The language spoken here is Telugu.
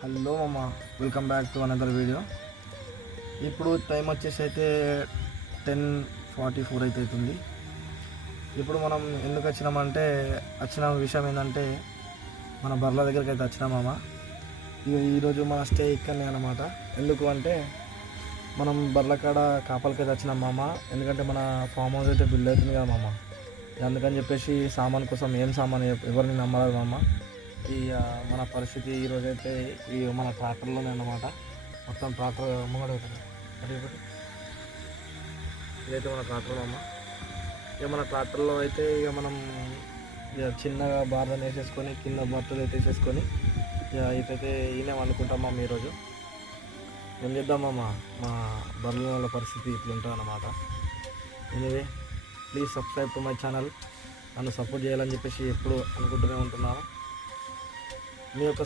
హలో మామ, welcome back to another video. ఇప్పుడు టైం వచ్చేసి అయితే 10:44 అయితే అవుతుంది. ఇప్పుడు మనం ఎందుకు వచ్చినామంటే వచ్చిన విషయం ఏంటంటే మన బర్ల దగ్గరికి అయితే వచ్చినాం మామ. ఈరోజు మన స్టే ఇక్కడనే అన్నమాట. ఎందుకు అంటే మనం బర్ల కాడ కాపలకి అయితే వచ్చినాం మామ. ఎందుకంటే మన ఫామ్ హౌస్ అయితే బిల్డ్ అవుతుంది కదా మామ. అందుకని చెప్పేసి సామాన్ కోసం ఏం సామాన్ ఎవరిని నమ్మలేదు మామ. మన పరిస్థితి ఈరోజైతే ఈ మన ట్రాక్టర్లోనే అన్నమాట. మొత్తం ట్రాక్టర్ అమ్మగడుగుతుంది. ఇదైతే మన ట్రాక్టర్ అమ్మ. ఇక మన ట్రాక్టర్లో అయితే ఇక మనం చిన్నగా బార్లను వేసేసుకొని కింద బట్టలు అయితే వేసేసుకొని ఇదైతే ఈయన అనుకుంటామా ఈరోజు ఏం చేద్దామమ్మా. మా బర్రెల పరిస్థితి ఇట్లుంటుంది అన్నమాట. Anyway, please subscribe to my channel. నన్ను సపోర్ట్ చేయాలని చెప్పేసి ఎప్పుడు అనుకుంటూనే ఉంటున్నాను. మీ యొక్క